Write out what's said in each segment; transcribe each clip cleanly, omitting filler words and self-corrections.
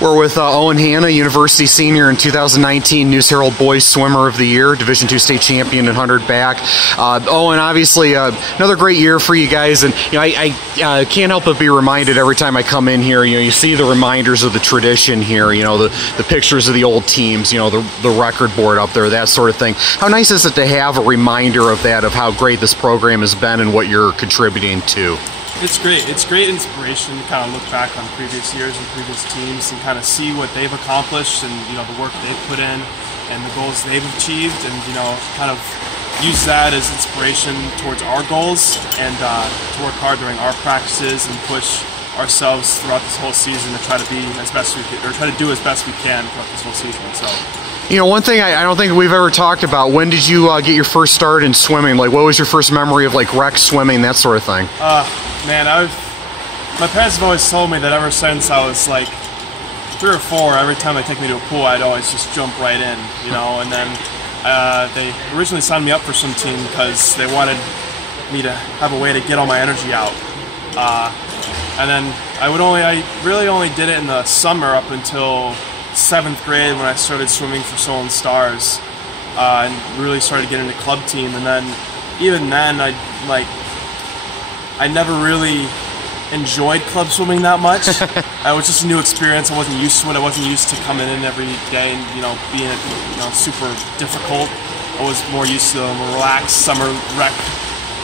We're with Owen Hanna, University senior in 2019 News-Herald Boys Swimmer of the Year, Division II state champion in 100 back. Owen, obviously another great year for you guys, and I can't help but be reminded every time I come in here. You see the reminders of the tradition here. The pictures of the old teams. The record board up there, that sort of thing. How nice is it to have a reminder of that, of how great this program has been and what you're contributing to? It's great. It's great inspiration to kind of look back on previous years and previous teams and kind of see what they've accomplished and the work they've put in and the goals they've achieved, and kind of use that as inspiration towards our goals and to work hard during our practices and push ourselves throughout this whole season to try to be as best we can, or try to do as best we can throughout this whole season. So. One thing I don't think we've ever talked about, when did you get your first start in swimming? Like, what was your first memory of, like, rec swimming, that sort of thing? Man, my parents have always told me that ever since I was, like, 3 or 4, every time they take me to a pool, I'd always just jump right in, and then they originally signed me up for swim team because they wanted me to have a way to get all my energy out. And then I really only did it in the summer up until 7th grade when I started swimming for Soul and Stars, and really started getting into club team. And then even then I never really enjoyed club swimming that much. It was just a new experience. I wasn't used to it. I wasn't used to coming in every day and being super difficult. I was more used to relaxed summer rec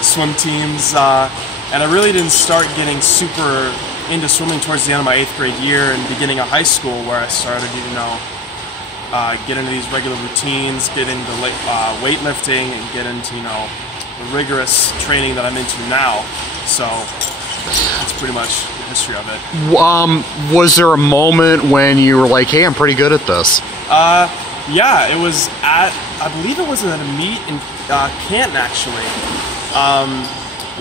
swim teams, and I really didn't start getting super into swimming towards the end of my 8th grade year and beginning of high school, where I started get into these regular routines, get into weightlifting, and get into the rigorous training that I'm into now. So that's pretty much the history of it. Was there a moment when you were like, hey, I'm pretty good at this? Yeah, it was I believe it was at a meet in Canton, actually,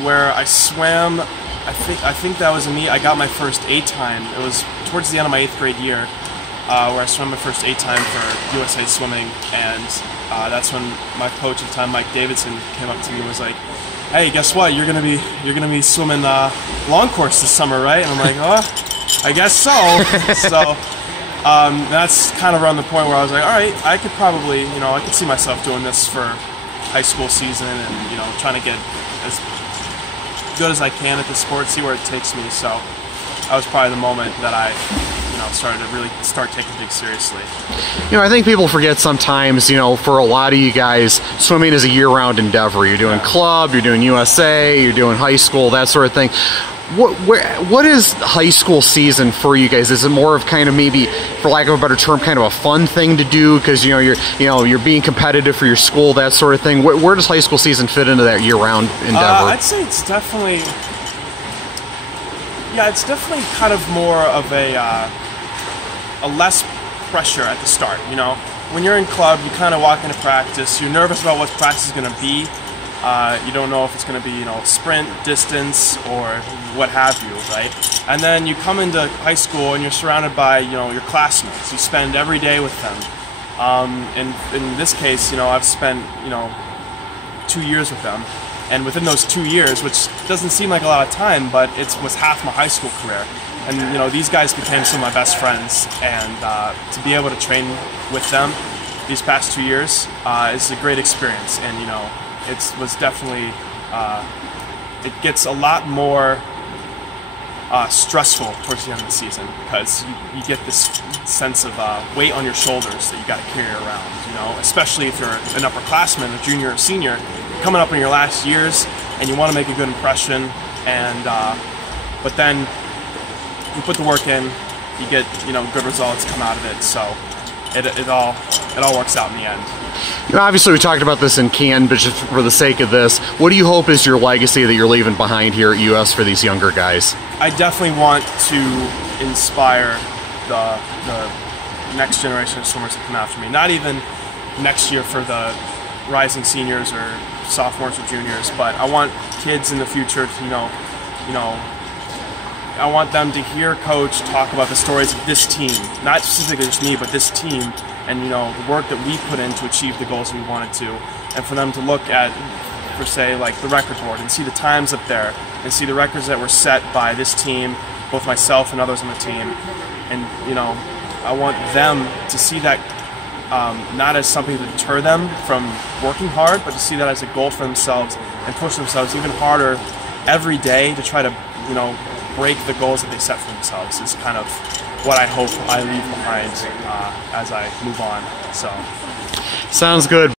where I swam. I think that was a meet. I got my first A time. It was towards the end of my 8th grade year, where I swam my first A time for USA Swimming, and that's when my coach at the time, Mike Davidson, came up to me and was like, "Hey, guess what? You're gonna be swimming long course this summer, right?" And I'm like, "Oh, I guess so." So that's kind of around the point where I was like, "All right, I could probably, I could see myself doing this for high school season, and trying to get as good as I can at the sport, see where it takes me." So that was probably the moment that I started to really start taking things seriously. I think people forget sometimes, for a lot of you guys, swimming is a year-round endeavor. You're doing club, you're doing USA, you're doing high school, that sort of thing. What is high school season for you guys? Is it more of kind of, maybe, for lack of a better term, kind of a fun thing to do because you're being competitive for your school, that sort of thing? Where does high school season fit into that year-round endeavor? I'd say it's definitely kind of more of a less pressure at the start. When you're in club, you kind of walk into practice. You're nervous about what practice is going to be. You don't know if it's going to be, sprint, distance, or what have you, right? And then you come into high school and you're surrounded by, your classmates. You spend every day with them. And in this case, I've spent, 2 years with them. And within those 2 years, which doesn't seem like a lot of time, but it was half my high school career. And, these guys became some of my best friends. And to be able to train with them these past 2 years is a great experience. And, it was definitely, it gets a lot more stressful towards the end of the season, because you get this sense of weight on your shoulders that you got to carry around, especially if you're an upperclassman, a junior or senior, coming up in your last years, and you want to make a good impression, and but then you put the work in, you get good results come out of it, so it all works out in the end. Obviously, we talked about this in Canton, but just for the sake of this, what do you hope is your legacy that you're leaving behind here at US for these younger guys? I definitely want to inspire the next generation of swimmers that come after me. Not even next year for the rising seniors or sophomores or juniors, but I want kids in the future to, I want them to hear Coach talk about the stories of this team, not specifically just me, but this team, and the work that we put in to achieve the goals we wanted to, and for them to look at, for say, like the record board and see the times up there, and see the records that were set by this team, both myself and others on the team, and I want them to see that not as something to deter them from working hard, but to see that as a goal for themselves and push themselves even harder every day to try to, break the goals that they set for themselves. Is kind of what I hope I leave behind as I move on. So, sounds good.